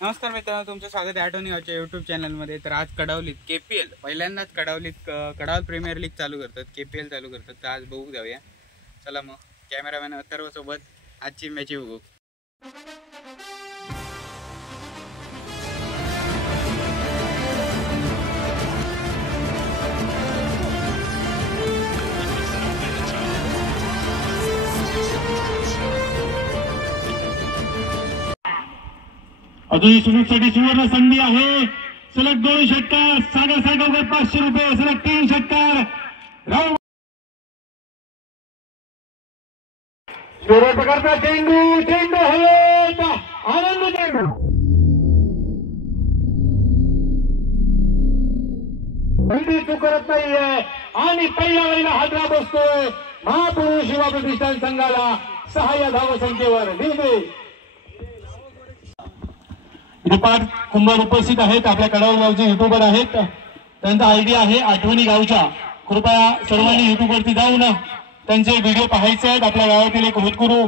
नमस्कार मित्रांनो, तुमचं स्वागत आहे आठवणी गावच्या यूट्यूब चॅनलमध्ये। तर आज कडावलीत KPL पहिल्यांदाच कडावल प्रीमियर लीग चालू करतात, KPL चालू करतात। तर आज बघू जाऊया, चला मग कॅमेरामॅन अथर्व सोबत आजची मॅच बघू। अजून सुनीलसाठी सुवर्ण संधी आहे। सलग 2 षटकार, सागर साळगावकर 500 रुपये, सलग 3 षटकार। प्रकारचा चेंडू हवेत, आनंद चेंडू तू करत नाहीये आणि पहिल्या वेळेला हादरा बसतोय महापुरुष युवा प्रतिष्ठान संघाला 6 धावसंख्येवर। दीपार कुंभार उपस्थित आहेत, आपल्या कडावल गावचे युट्यूबर आहेत, त्यांचा आयडी आहे आठवणी गावच्या। कृपया सर्वांनी युट्यूब वरती जाऊन त्यांचे व्हिडिओ पाहायचे आहेत। आपल्या गावातील एक होतकरू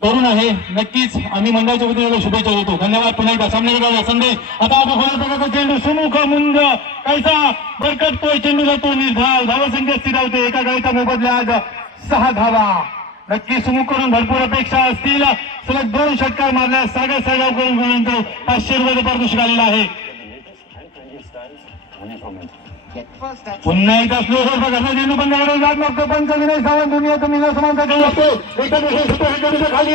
तरुण आहे, नक्कीच आम्ही मंडळाच्या वतीने शुभेच्छा देतो। धन्यवाद। पुन्हा एकदा सामने संदेश। आता प्रकारचा चेंडू सुमुख मुंज कैसा बरकटतोय, चेंडू जातो निर्धाव, धावसंख्या स्थिरावते। एका गाडीचा मोबदला आज 6 धावा। नक्की सुमुख करून भरपूर अपेक्षा असतील। सलग 2 षटकार मारल्यास सागर साळगावकर 500 रुपये पारितोषिक आलेला आहे। पुन्हा एकदा स्लो प्रकारचा चेंडू बंदाकडे जात लागतो। पंच विनय सावंत दुनिया कमी न समानता घेऊ लागतो। एका खाली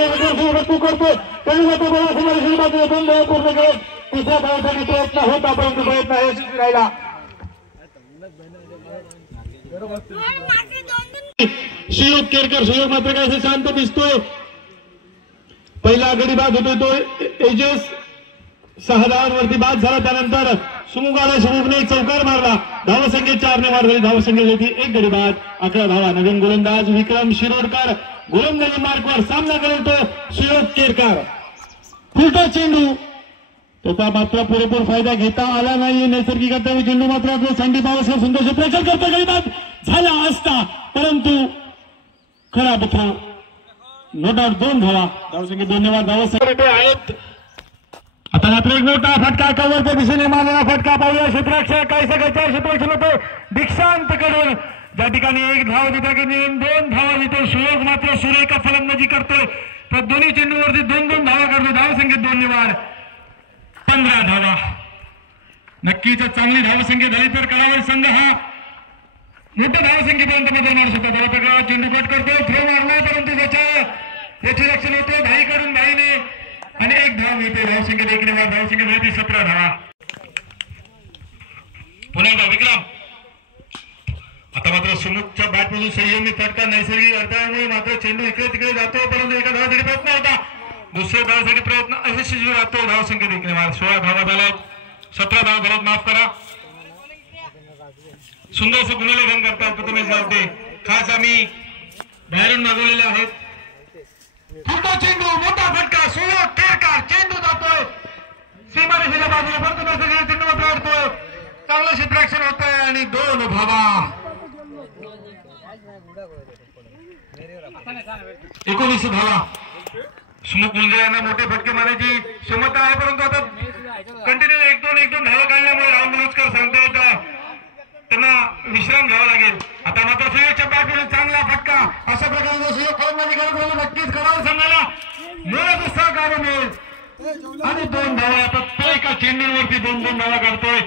तू करतो, चेंडू जातो पूर्ण करत तिसऱ्या धावासाठी प्रयत्न होता, परंतु प्रयत्न यशस्वी राहिला। सुयोग केरकर, सुयोग मात्र काय शांत दिसतोय। पहिला गडी बाद होतोय तो एजेस 6 धावांवरती बाद झाला। त्यानंतर सुमुखाला सुमुखने चौकार मारला, धावसंख्या 4 ने वाढ झाली। धावसंख्येसाठी 1 गडी बाद, 11 धावा। नवीन गोलंदाज विक्रम शिरोडकर गोलंदाजी मार्कवर सामना करतो सुयोग केरकर। फुलटा चेंडू, त्याचा मात्र पुरेपूर फायदा घेता आला नाही। नैसर्गिक अत्यावी चेंडू मात्र आपलं सँडी पावसकर संतोष प्रेक्षक करतो, गडी बाद झाला असता, परंतु खराब था। नोट आउट 2 धावा, धावसंख्या 2 ने वाढ। धावसंख्या आहेत। आता मात्र एक मोठा फटका कव्हरच्या दिशेने मारलेला फटका पाहूया। क्षेत्ररक्षक काय सगळं 4 क्षेत्ररक्षण होतो दीक्षांत कडून, ज्या ठिकाणी 1 धाव देतो की 2 धावा देतो। सुयोग मात्र सुरेख फलंदाजी करतोय, तर दोन्ही चेंडूवरती 2-2 धावा करतो। धावसंख्येत 2 ने वाढ, 15 धावा। नक्कीच चांगली धावसंख्या झाली तर कडावल संघ हा मोठ्या धावसंख्येपर्यंत बदल मारू शकतो। त्या प्रकारे चेंडू कट करतो, थ्रो मारला, परंतु त्याचे रक्षण होते धाईकडून धाईने आणि 1 धाव मिळते। धावसंख्येत 1 ने वाढ, धावसंख्येत होती 17 धावा। पुन्हा एकदा विक्रम। आता मात्र सुमुखच्या बॅटमधून संयमी फटका, नैसर्गिक अडथळ्यामुळे मात्र चेंडू इकडे तिकडे जातो, परंतु एका धावासाठी प्रयत्न होता, दुसऱ्या धावासाठी प्रयत्न अयशस्वी राहतो। धावसंख्येत 1 ने वाढ, 16 धावा झाल्यात, 17 धावा झाल्यात, माफ करा। सुंदरसे गुणलेखन करतात प्रथमेश गावते, खास आम्ही बाहेरून मागवलेले आहेत। मोठा चेंडू, मोठा फटका, सुयोग केरकर, चेंडू जातोय सीमारेषेच्या बाजूला, परंतु चेंडू मात्र अडतोय। चांगलं क्षेत्ररक्षण होतंय आणि 2 धावा। 19 धावा। सुमुख मुंजे यांना मोठे फटके मारण्याची क्षमता आहे, परंतु आता कंटिन्यू 1-2 धावा काढल्यामुळे राहुल मुलुचकर सांगतायत त्यांना विश्राम घ्यावा लागेल। आता मात्र सुयोगच्या बॅटमधून चांगला फटका, अशा प्रकारे सुयोग फलंदाजी करत नक्कीच कडावल संघाला मोलाचं सहकार्य मिळेल आणि 2 धावा। आता तो एका चेंडूवरती 2-2 धावा काढतोय।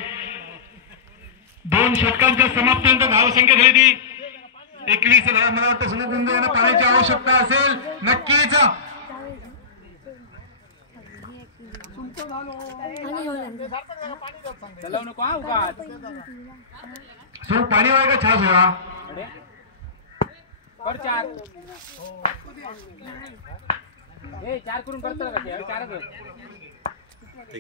2 षटकांच्या समाप्तीनंतर धावसंख्या झाली ती 21 धावा। मला वाटतं सुमुख मुंजे यांना पाण्याची आवश्यकता असेल, नक्कीच पाणी वाय का छास होला 4 करून करतो का 4 ते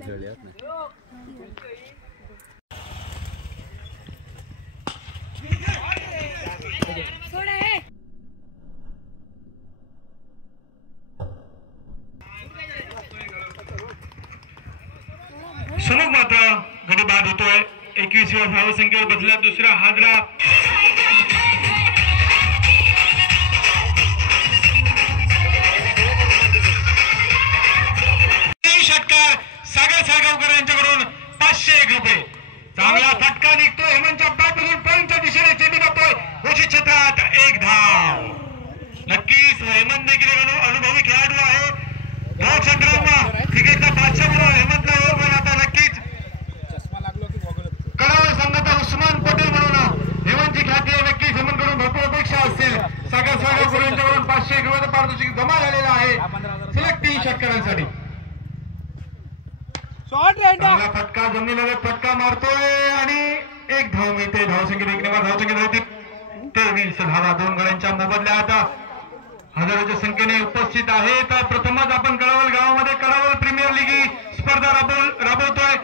खेळले सुमुख मात्र गडी बाद होतोय। 21व्या धावसंख्येवर बदला दुसरा हादरा। षटकारांसाठी. चांगला फटका जमिनीलगत फटका मारतोय आणि एक धाव मिळते. धावसंख्येत एक नंबर धावसंख्येत 23 धावा. 2 गड्यांच्या मोबदल्यात हजारोच्या संख्येने उपस्थित आहेत. प्रथमच आपण कडावल गावामध्ये कडावल प्रीमियर लीग स्पर्धा राबवतोय.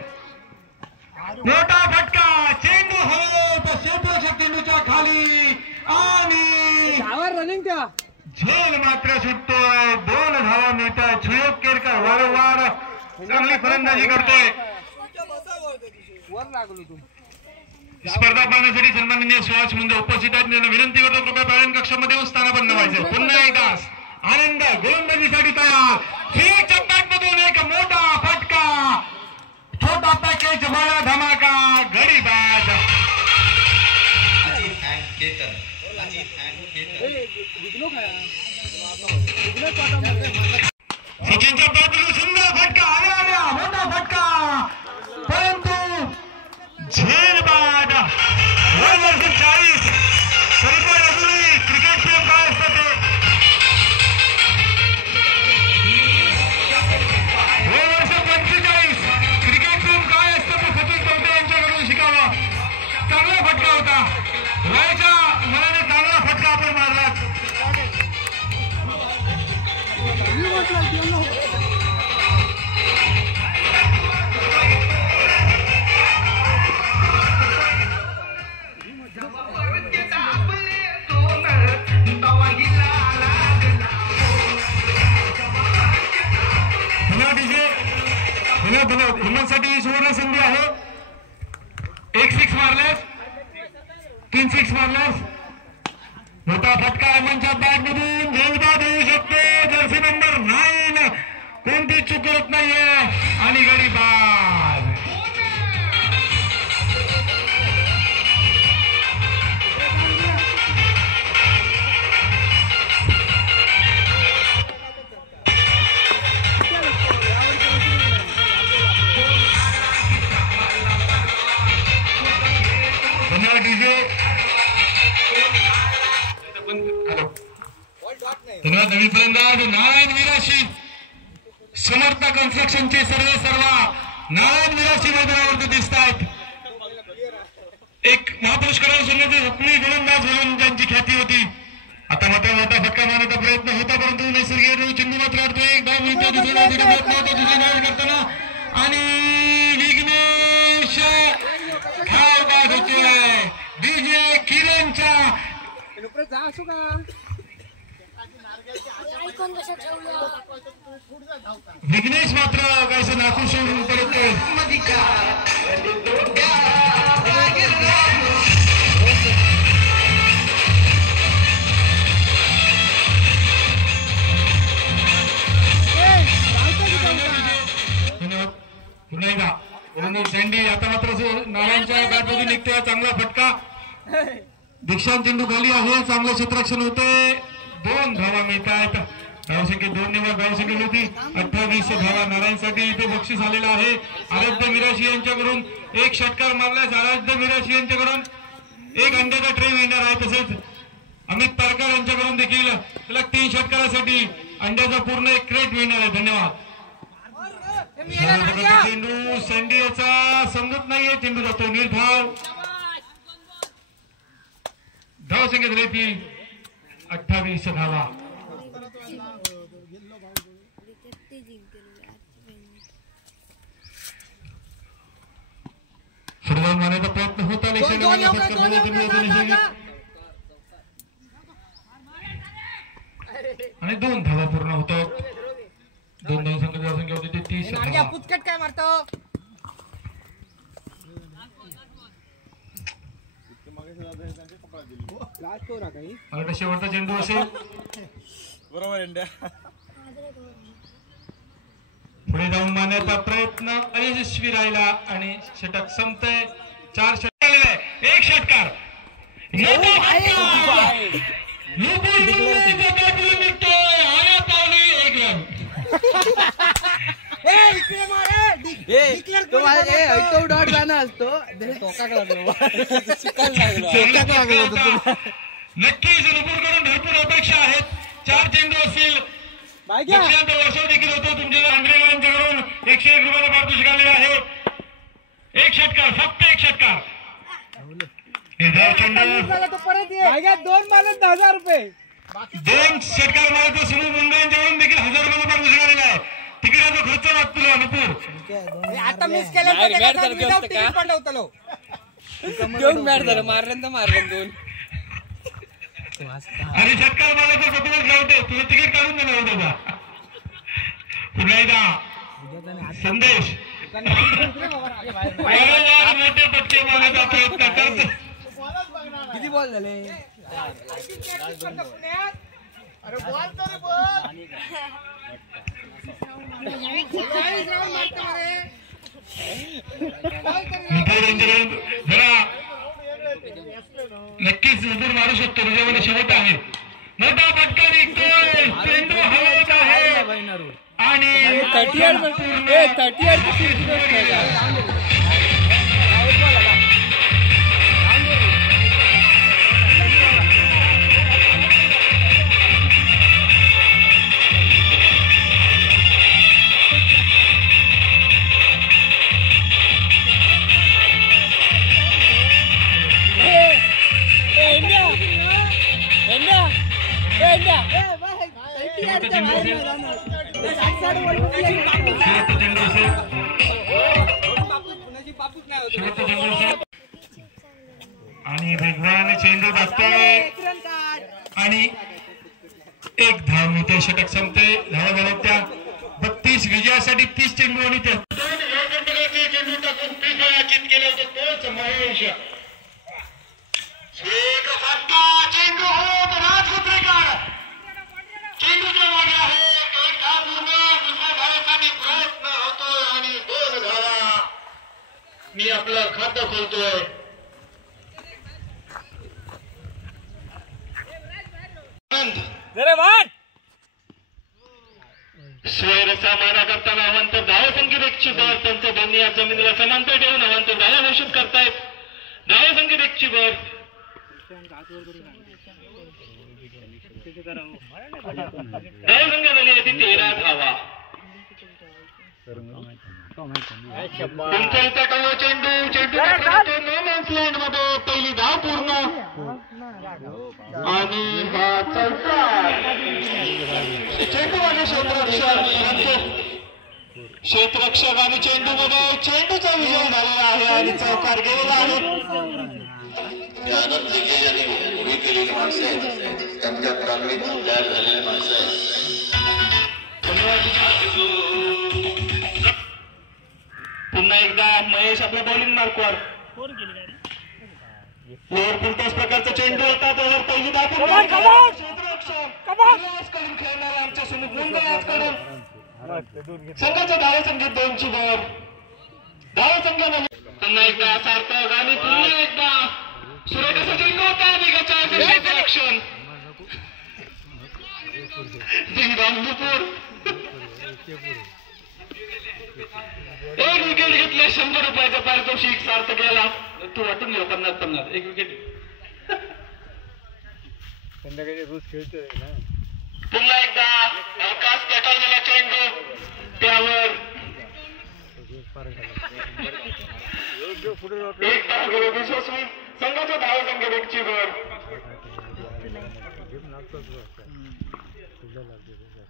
मोठा फटका, चेंडू हवेत, क्षेत्ररक्षक चेंडूच्या खाली आणि रनिंग झेल मात्र सुटतोय. 2 धावा मिळतात. सुयोग केरकर वारंवार चांगली फलंदाजी करतोय. स्पर्धा पाहण्यासाठी सन्माननीय सुहास मुंडे उपस्थित आहेत. त्यांना विनंती करतो कृपया पालन कक्षामध्ये स्थानापन्न व्हायचं. पुन्हा एकदा आनंद गोलंदाजीसाठी तयार. शेवटच्या बॅटमधून एक मोठा फटका, छोटा पॅकेज, बडा धमाका, गडी बाद. सचिनच्या बॅटमधून सुंदर फटका, आल्या मोठा फटका, परंतु झेल बाद. 40 तरी पण अजूनही क्रिकेट प्रेम काय असतं ते. 45 क्रिकेट प्रेम काय असतं ते सचिन चौटे यांच्याकडून शिकावं. चांगला फटका होता. वयाच्या मनाने चांगला फटका आपण मारला. हिमनसाठी सुवर्ण संधी आहे. 1 6 मारल्यास 3 6 मारल्यास मोठा फटका हिमनच्या बॅटमधून झेलबाद होऊ शकतो. जर्सी नंबर 9 कोणती चूक करत नाहीये आणि गडी बाद. नवीन फलंदाज नारायण विराशी, समर्थ कन्स्ट्रक्शनचे सर्वा नारायण विराशी मैदानावरती दिसत आहेत. एक महापुरस्कारावर सोडण्याचे हुकमी गोलंदाज म्हणून त्यांची ख्याती होती. आता मोठा फटका मारण्याचा प्रयत्न होता परंतु नैसर्गिक चेंडू मात्र काढतो. एक धाव मिळतो. दुसऱ्या नाव करताना आणि विघ्नेश धाव बाद होतोय. डीजे किरणच्या विघ्नेश मात्र काहीसं नाखुश होऊन परततोय. धन्यवाद. पुन्हा एकदा सँडी. आता मात्र नारायणच्या बॅटमधून निघतोय. चांगला फटका. दीक्षांत चेंडू खाली आहे. चांगलं क्षेत्ररक्षण होते. 2 धावा मिळत आहेत. धावसंख्येत 2 निवड धावसंख्या होती. 28 धावा नारायणसाठी इथे बक्षीस आलेलं आहे. आराध्य मिराशी यांच्याकडून 1 षटकार मारल्यास आराध्य मिराशी यांच्याकडून 1 अंड्याचा ट्रे मिळणार आहे. तसेच अमित पारकर यांच्याकडून देखील त्याला 3 षटकारासाठी अंड्याचा पूर्ण 1 क्रेट मिळणार आहे. धन्यवाद. चेंडू सँडी याचा समजत नाहीये. चेंडू जातो निर्धाव. धावसंख्येत रेती 28 धावा. फुटबॉल मारण्याचा प्रयत्न होता. आणि 2 धावा पूर्ण होतात. 2 धावसंख्या होती 30 धावा. पुचकट काय मारतो. शेवटचा चेंडू असेल. बरोबर. पुढे जाऊन मारण्याचा प्रयत्न अयशस्वी राहिला आणि षटक संपतंय. 4 षटकार आलेला आहे. 1 षटकार निघतोय. आया पावली 1 रन. डॉट जाणार असतो. नक्कीच नुपूरकडून भरपूर अपेक्षा आहेत. 4 चेंडू असतील दुसऱ्यांदा वर्षाव देखील होतो तुमच्या आंध्रेकरांच्याकडून 101 रुपयाला पारितोषिक आलेलं आहे. एक षटकार, फक्त एक षटकार. दोन मालक 10,000 रुपये. 2 षटकार मारतो सुनील मुंडेंच्याकडून देखील 1,000 रुपयाला पारितोषिक आलेलं आहे. तिकिटाचा खर्च वाचतो अनुपूर. आता मिस केलं मारलं 2. आणि षटकार मला तर स्वतःच लावतो. तुझं तिकीट काढून देणार होतं का? पुन्हा एकदा संदेश मोठे पट्टे मारण्याचा प्रयत्न करतो. किती बॉल झाले? नक्कीच जरूर मारू शकतो. तुझ्यामध्ये शेवट आहे. मोठा फटका निघतोय. चेंडू हलवत आहे आणि 38 आणि वेगवान चेंडू टाकतोय आणि एक धाव मिळते. षटक संपते. धावा झाल्या त्या 32. विजयासाठी 30 चेंडू आणि त्या चेंडू टाकून 30 वेळा चित केलं होतं. तोच महेश चेंडू हो राजपुत्रेकर. चेंडूच्या मागे आहे. एक धाव पूर्ण. दुसऱ्या धावेसाठी प्रयत्न होतोय आणि 2 धावा. मी आपलं खातं खोलतोय. स्वैर सामना करताना अवांतर धावसंख्येत 100 वर. त्यांचं दोन्ही या जमिनीला समांतर ठेवून अवांतर धावा घोषित करतायत. धावसंख्येत 100 वर. धावसंख्या झाली होती 13 धावा. तुमच्या इथं टाळो चेंडू नो मॅन्स लँड मध्ये पहिली धाव पूर्ण आणि हा चौकार. चेंडू आणि क्षेत्ररक्षक आणि चेंडू मध्ये चेंडूचा विजय झालेला आहे आणि चौकार गेलेला आहे. उभी केलेली माणसं आहेत. त्यांच्या कांगडीत तयार झालेली माणसं आहेत. पुन्हा एकदा महेश आपल्या बॉलिंग मार्कवर. लोअर फुलटॉस प्रकारचा चेंडू होता. तर पहिली धाव कडून खेळणारे आमच्या सुमित मुंडे संघाच्या धावसंख्येत 2ची वर. धावसंख्या पुन्हा एकदा सार्थक आणि पुन्हा एकदा सुरेख असा चेंडू होता. वेगाच्या रक्षण एक विकेट घेतले. 100 रुपयाचा पारितोषिक सार्थक याला. तू वाटून घ्या 50-50. एक विकेट. संध्याकाळी रोज खेळतोय ना. पुन्हा एकदा अवकाश पेटवलेला चेंडू त्यावर एक धाव गेली. यशस्वी संघाच्या धावसंख्येत 1ची वर.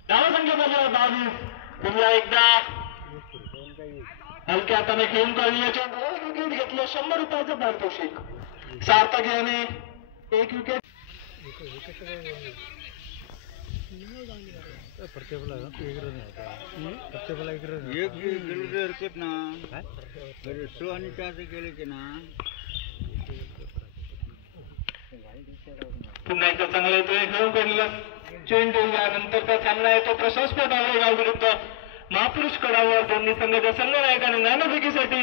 धावसंख्या झाली 22. पुन्हा एकदा हलक्या हाताने खेळून काढलेला चेंडू. एक विकेट घेतलं. 100 रुपयाचं पारितोषिक. सार्थक याने एक विकेट. हरकत ना सो आणि केले की ना. पुन्हा एकदा चांगला येतोय. खेळून काढलेला चेंडू. यानंतरचा सामना येतो प्रशस्त डावरेगाव विरुद्ध महापुरुष कडावर. दोन्ही संघाच्या संघनायकाने नाणेफेकीसाठी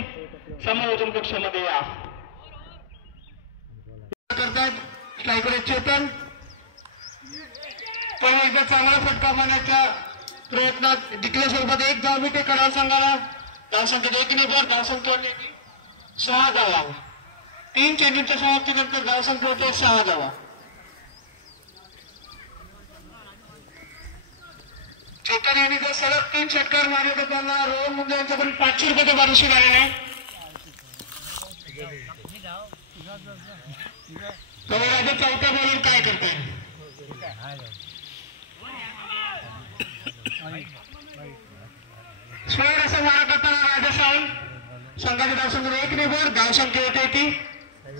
समालोचन कक्षामध्ये या करतात. स्ट्रायकर चेतन पण एकदा चांगला फटका मारण्याच्या प्रयत्नात जिंकल्या स्वरूपात 1 धाव मिळते कडाव संघाला. धावसंख्येत 1 वर. धावसंख्या 6 धावा. 3 चेंडूंच्या समाप्तीनंतर धावसंख्या होते 6 धावा. चेतन यांनी जर सलग 3 षटकार मारले तर त्यांना रोहन मुंडे यांच्याकडून 500 रुपयाचं पारितोषिक आलेलं आहे. तर आता चौथा बॉलर काय करताय? स्क्वेअर असं मारा करताना राजा साहेब संघाच्या धावसंख्येत 1 नेबर, धावसंख्या होते ती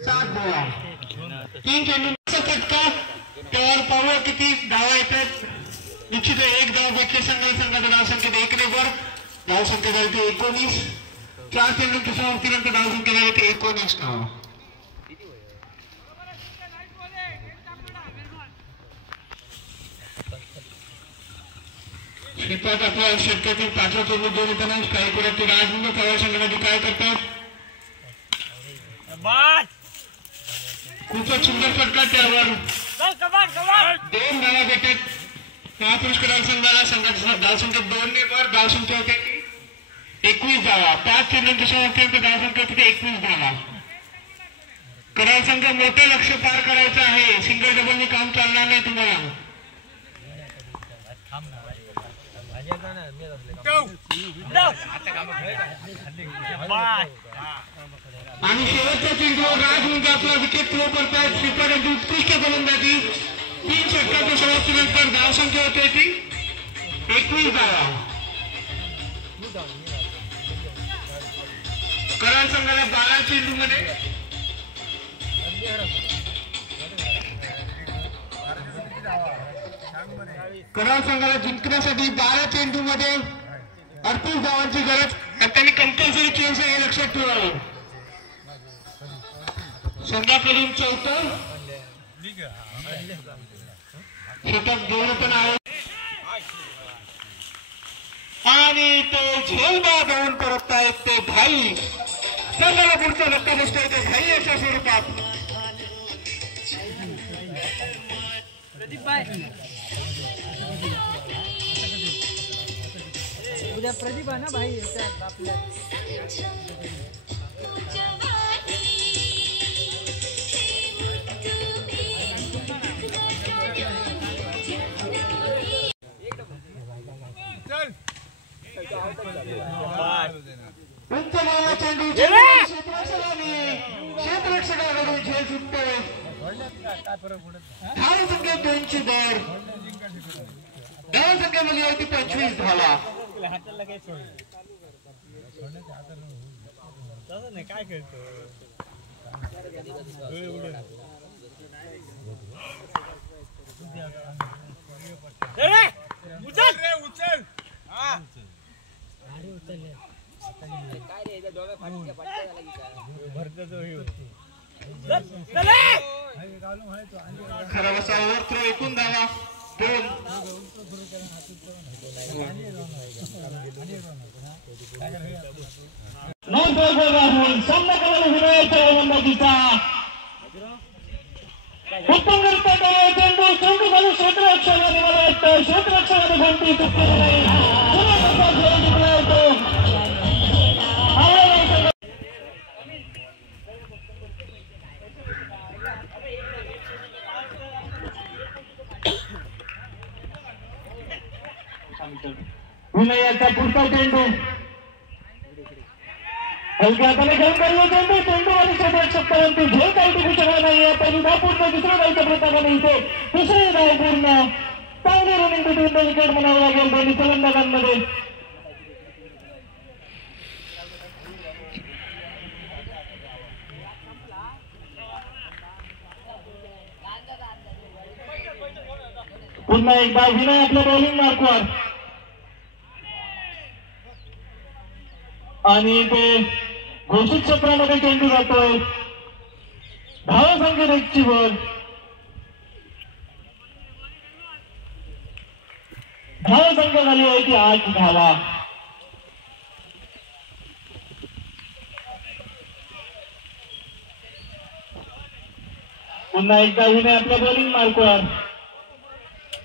7 धावा. 3 चेंडूंचा फटका. त्यावर पाहूया किती धावा येतात. निश्चित 1 धाव भेटली संघाच्या धावसंख्येत 1 नेबर, धावसंख्या झाली ती 19. 4 चेंडूंच्या समाप्तीनंतर धावसंख्या झाली ती 19 धावा. श्रीपाद आपल्या षटकातील 5वा चेंडू दोन येताना स्ट्राईक वरती राजमुंड पवार संघामध्ये काय करतात? खूपच सुंदर फटका. त्यावर 2 धावा भेटत महापुरस्कार संघाला. संघाच्या धावसंख्येत 2 नेबर, धावसंख्या होते 21 धावा. 5 चेंडूंच्या समाप्तीनंतर धावसंख्या होती 21 धावा. कराड संघ मोठे लक्ष पार करायचं आहे. सिंगल डबलने काम चालणार नाही तुम्हाला. आणि शेवटच्या चेंडूवर राजमुंडे आपला विकेट थ्रो करतायत. श्रीपाद उत्कृष्ट गोलंदाजी. 3 षटकाच्या समाप्तीनंतर धावसंख्या होते ती 21 धावा. कराड संघाला 12 चेंडूमध्ये कराड संघाला जिंकण्यासाठी 12 चेंडूमध्ये 38 धावांची गरज. त्यांनी कंपल्सरी चेंज हे लक्षात ठेवावे. संघाकडून 4थं षटक घेऊन पण आहे आणि ते झेलबाद होऊन परत आहेत ते भाई. संघाला पुढचं लक्ष दिसतंय ते भाई अशा स्वरूपात. उद्या प्रदीप आहे ना भाई आपल्या. उंच गेलेला चेंडू क्षेत्ररक्षकाकडून झेल सुटतोय. धावसंख्येत 2ची दर. धावसंख्येमध्ये होती 25 धावा. काय खेळतो उचल रे उचल. खराब असा ओव्हर थ्रो. एकूण धावा 2. सामना करायला विनयाच्या गोलंदाजीचा उत्तम करता चेंडू चेंडू क्षेत्ररक्षकाने मला वाटतं क्षेत्ररक्षकाने घंटी चुकलेली नाही. विनयाचा पुढचा चेंडू हलक्या हाताने घेऊन गेलेला चेंडू. चेंडू आणि क्षेत्ररक्षक परंतु झेल काही टिकू शकणार नाही. पहिली धाव पूर्ण. दुसऱ्या धावच्या प्रतापाने इथे तिसरी धाव पूर्ण. चांगली रनिंग बिटवीन द विकेट म्हणावं लागेल दोन्ही फलंदाजांमध्ये. पुन्हा एकदा विनय आपल्या बॉलिंग मार्कवर आणि ते घोषित क्षेत्रामध्ये चेंडू जातोय. धावा संख्येत 1ची वर. धावा संख्या झाली आहे ती 8 धावा. पुन्हा एकदा विनय आपल्या बॉलिंग मार्कवर.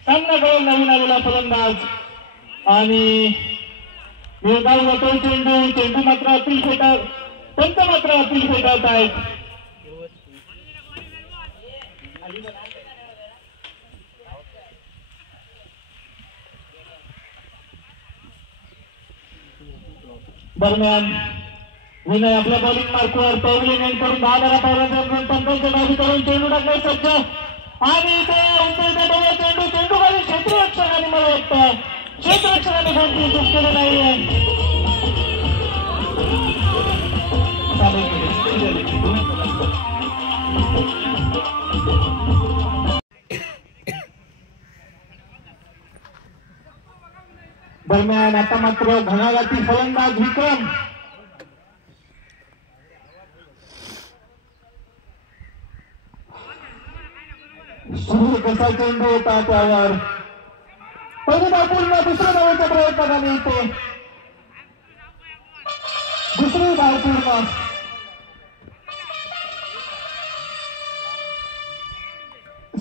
सामना करून नवीन आलेला फलंदाज आणि निर्धाव जातोय चेंडू. चेंडू मात्र अपील फेटात. पंत मात्र अपील फेटात आहेत. दरम्यान विनय आपल्या बॉलिंग मार्कवर पवलिन यांकडून 10 पंचांच्या डावीकडून चेंडू टाकला सज्ज आणि चेंडू खाली क्षेत्ररक्षकाने मला वाटतं क्षेत्ररक्षकाने कोणती चूक केली नाहीये. दरम्यान आता मात्र घणाघाती फलंदाज विक्रम सुरू कसा चेंडू होता त्यावर पहिली धाव पूर्ण दुसऱ्या धावेच्या प्रयत्नाने येते. दुसरी धाव पूर्ण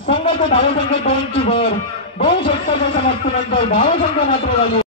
संघाचा धावसंख्या 2 ची भर 2 षटकाच्या समाप्तीनंतर धावसंख्या मात्र झाली.